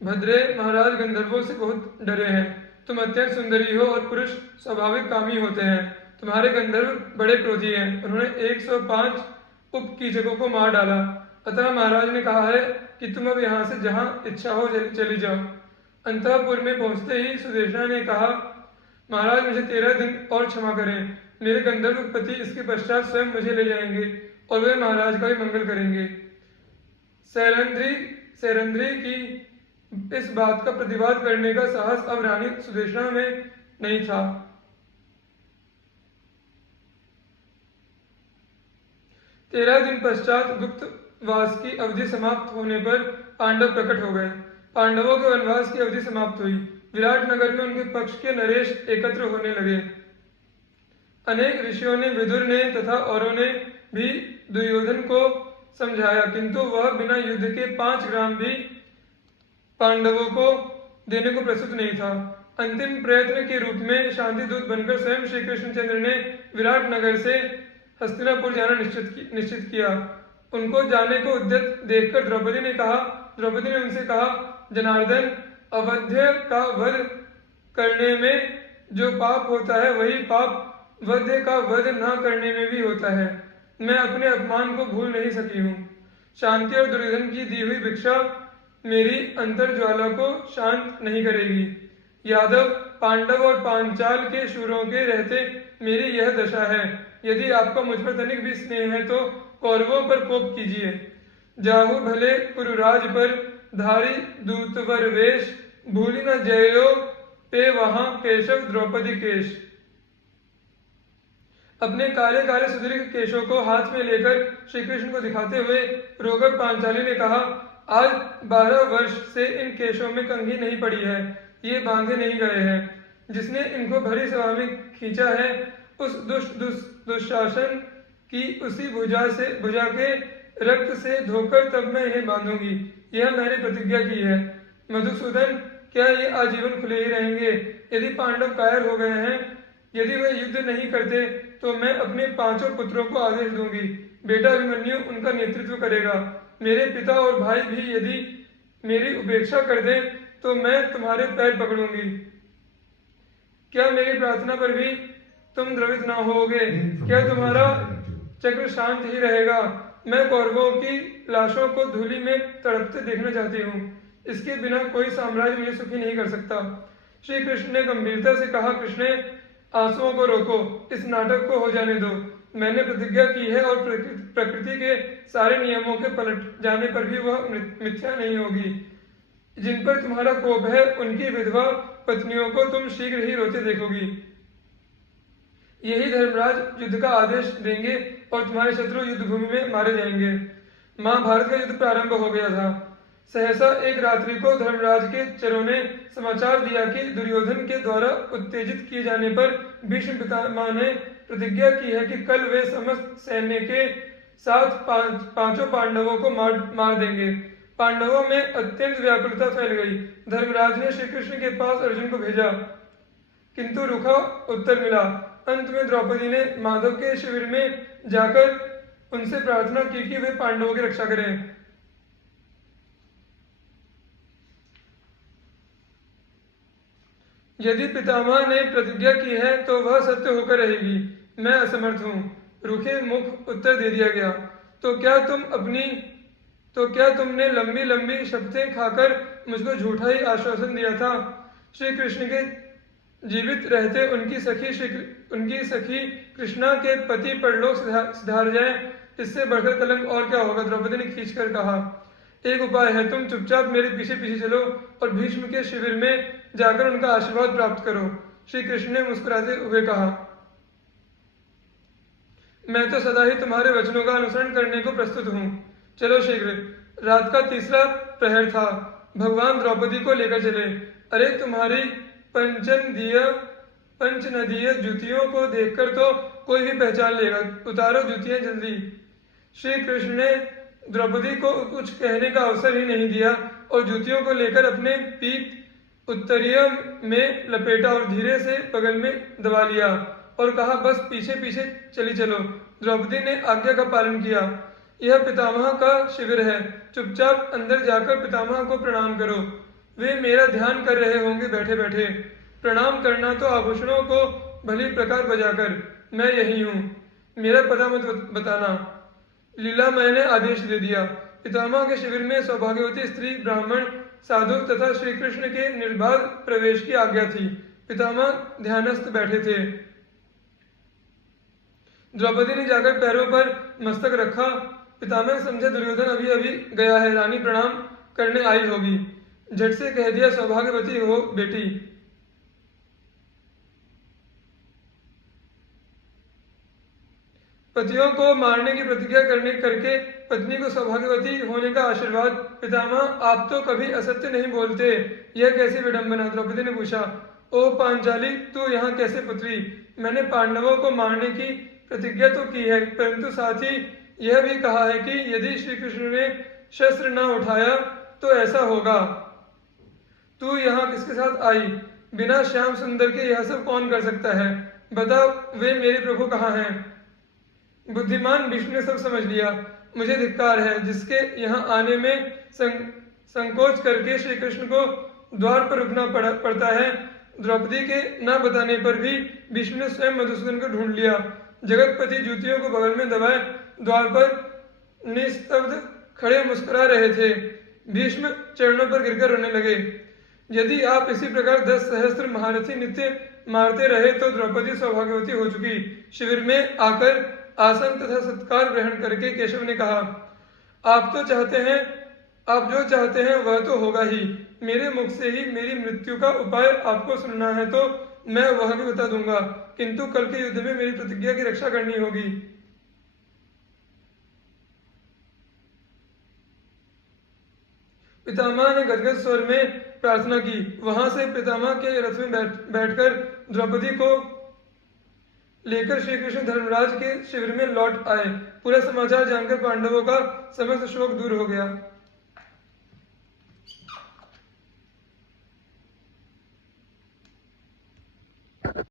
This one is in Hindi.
भद्रे, महाराज गंधर्वों से बहुत डरे हैं। तुम अत्यंत सुंदरी हो और पुरुष स्वाभाविक कामी होते हैं। तुम्हारे गंधर्व बड़े क्रोधी हैं। उन्होंने 105 उपकीचकों को मार डाला। अतः महाराज ने कहा है कि तुम अब यहाँ से जहाँ इच्छा हो चली जाओ। अंतःपुर में पहुंचते ही सुदेशना ने कहा, महाराज मुझे 13 दिन और क्षमा करें। मेरे गंधर्व पति इसके पश्चात स्वयं मुझे ले जाएंगे और वे महाराज का भी मंगल करेंगे। सैरंध्री की इस बात का प्रतिवाद करने का साहस अब रानी सुदेशना में नहीं था। तेरह दिन पश्चात गुप्तवास की अवधि समाप्त होने पर पांडव प्रकट हो गए। पांडवों के वनवास की अवधि समाप्त हुई। विराट नगर में उनके पक्ष के नरेश एकत्र होने लगे। अनेक ऋषियों ने, विदुर ने तथा औरों ने भी दुर्योधन को समझाया, किंतु वह बिना युद्ध के 5 ग्राम भी पांडवों को देने को प्रस्तुत नहीं था। अंतिम प्रयत्न के रूप में शांति दूत बनकर स्वयं श्री कृष्णचंद्र ने विराट नगर से हस्तिनापुर जाना निश्चित किया। उनको जाने को उद्यत देखकर द्रौपदी ने उनसे कहा, जनार्दन, अवध्य का वध करने में जो पाप होता है वही पाप वध्य का वध न करने में भी होता है। मैं अपने अपमान को भूल नहीं सकी हूँ। शांति और दुर्योधन की दी हुई भिक्षा मेरी अंतर्ज्वाला को शांत नहीं करेगी। यादव, पांडव और पांचाल के शूरों के रहते मेरी यह दशा है। यदि आपका मुझ पर तनिक भी स्नेह है तो कौरवों पर कोप कीजिए। जाहु भले कुरुराज पर धारी दूतवर वेश, भूली न जयो पे वहां केशव द्रौपदी केश। अपने काले काले सुदीर्घ केशों को हाथ में लेकर श्री कृष्ण को दिखाते हुए रोगक पांचाली ने कहा, आज 12 वर्ष से इन केशों में कंघी नहीं पड़ी है, ये बांधे नहीं गए हैं। जिसने इनको भरी सभा में खींचा है उस दुशासन की उसी भुजा के रक्त से धोकर तब मैं इन्हें बांधूंगी। यह मैंने प्रतिज्ञा की है। मधुसूदन, क्या ये आजीवन खुले ही रहेंगे? यदि पांडव कायर हो गए हैं, यदि वे युद्ध नहीं करते तो मैं अपने 5 पुत्रों को आदेश दूंगी। बेटा अभिमन्यु उनका नेतृत्व करेगा। मेरे पिता और भाई भी यदि मेरी उपेक्षा कर दें तो मैं तुम्हारे पैर पकड़ूंगी। क्या मेरी प्रार्थना पर भी तुम द्रवित ना होगे? क्या तुम्हारा चक्र शांत ही रहेगा? मैं कौरवों की लाशों को धूलि में तड़पते देखना चाहती हूँ। इसके बिना कोई साम्राज्य मुझे सुखी नहीं कर सकता। श्री कृष्ण ने गंभीरता से कहा, कृष्ण, आंसुओं को रोको, इस नाटक को हो जाने दो। मैंने प्रतिज्ञा की है और प्रकृति के सारे नियमों के पलट जाने पर भी वह मिथ्या नहीं होगी। जिन पर तुम्हारा कोप है उनकी विधवा पत्नियों को तुम शीघ्र ही रोते देखोगी। यही धर्मराज युद्ध का आदेश देंगे और तुम्हारे शत्रु युद्ध भूमि में मारे जाएंगे। महाभारत का युद्ध प्रारंभ हो गया था। सहसा एक रात्रि को धर्मराज के चरों ने समाचार दिया कि दुर्योधन के द्वारा उत्तेजित किए जाने पर भीष्म पितामह ने प्रतिज्ञा की है कि कल वे समस्त सैन्य के साथ 5 पांडवों को मार देंगे। पांडवों में अत्यंत व्याकुलता फैल गई। धर्मराज ने श्री कृष्ण के पास अर्जुन को भेजा, किंतु रूखा उत्तर मिला। अंत में द्रौपदी ने माधव के शिविर में जाकर उनसे प्रार्थना की कि वे पांडवों की रक्षा करें। यदि पितामह ने प्रतिज्ञा की है तो वह सत्य होकर रहेगी। मैं असमर्थ हूँ। रूखे मुख उत्तर दे दिया गया। तो क्या तुमने लंबी लंबी शपथें खाकर मुझको झूठा ही आश्वासन दिया था? श्री कृष्ण के जीवित रहते उनकी सखी कृष्णा के पति परलोक सिधार जाए, इससे बढ़कर कलंक और क्या होगा? द्रौपदी ने खींचकर कहा, एक उपाय है, तुम चुपचाप मेरे पीछे पीछे चलो और भीष्म के शिविर में जाकर उनका आशीर्वाद प्राप्त करो। श्री कृष्ण ने मुस्कुराते हुए कहा, मैं तो सदा ही तुम्हारे वचनों का अनुसरण करने को प्रस्तुत हूँ। चलो शीघ्र। रात का 3रा प्रहर था। भगवान द्रौपदी को लेकर चले। अरे तुम्हारी पंचनदीय जूतियों को देखकर तो कोई भी पहचान लेगा। उतारो जूतियां जल्दी। श्री कृष्ण ने द्रौपदी को कुछ कहने का अवसर ही नहीं दिया और जूतियों को लेकर अपने पीठ उत्तरीय में लपेटा और धीरे से बगल में दबा लिया और कहा, बस पीछे पीछे चली चलो। द्रौपदी ने आज्ञा का पालन किया। यह पितामह का शिविर है, चुपचाप अंदर जाकर पितामह को प्रणाम करो। वे मेरा ध्यान कर रहे होंगे बैठे बैठे। प्रणाम करना तो आभूषणों को भली प्रकार बजाकर, मैं यही हूँ, मेरा पता मत बताना। लीलामय ने आदेश दे दिया। पितामह के शिविर में सौभाग्यवती स्त्री, ब्राह्मण, साधु तथा श्री कृष्ण के निर्बाध प्रवेश की आज्ञा थी। पितामह ध्यानस्थ बैठे थे। द्रौपदी ने जाकर पैरों पर मस्तक रखा। पितामह ने समझा दुर्योधन अभी अभी गया है, रानी प्रणाम करने आई होगी। झट से कह दिया, सौभाग्यवती हो बेटी। पतियों को मारने की प्रतिज्ञा करके पत्नी को सौभाग्यवती होने का आशीर्वाद। पितामह, आप तो कभी असत्य नहीं बोलते, यह कैसी विडंबना? द्रौपदी ने पूछा। ओ पांचाली, तू यहाँ कैसे पुत्री? मैंने पांडवों को मारने की प्रतिज्ञा तो की है, परंतु साथ ही यह भी कहा है कि यदि श्री कृष्ण ने शस्त्र न उठाया तो ऐसा होगा। तू यहाँ किसके साथ आई? बिना श्याम सुंदर के यह सब कौन कर सकता है? बता, वे मेरे प्रभु कहाँ हैं? बुद्धिमान विष्णु ने सब समझ लिया। मुझे धिक्कार है, जिसके यहाँ आने में संकोच करके श्री कृष्ण को द्वार पर रुकना पड़ता है। द्रौपदी के न बताने पर भी विष्णु ने स्वयं मधुसूदन को ढूंढ लिया। जगतपति जूतियों को बगल में दबाए द्वार पर निस्तब्ध खड़े मुस्कुरा रहे थे। भीष्म चरणों पर गिरकर रोने लगे। यदि आप इसी प्रकार 10 सहस्त्र महारथी नित्य मारते रहे तो द्रौपदी सौभाग्यवती हो चुकी। शिविर में आकर आसन तथा सत्कार ग्रहण करके केशव ने कहा, आप जो चाहते हैं वह तो होगा ही। मेरे मुख से ही मेरी मृत्यु का उपाय आपको सुनना है तो मैं वह भी बता दूंगा, किंतु कल के युद्ध में मेरी प्रतिज्ञा की रक्षा करनी होगी। पितामह ने गदगद स्वर में प्रार्थना की। वहां से पितामह के रथ में बैठकर द्रौपदी को लेकर श्री कृष्ण धर्मराज के शिविर में लौट आए। पूरा समाचार जानकर पांडवों का समस्त शोक दूर हो गया।